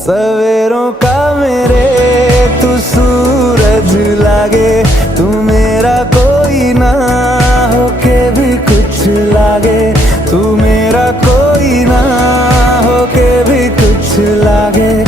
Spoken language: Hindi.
सवेरों का मेरे तू सूरज लागे, तू मेरा कोई ना होके भी कुछ लागे, तू मेरा कोई ना होके भी कुछ लागे।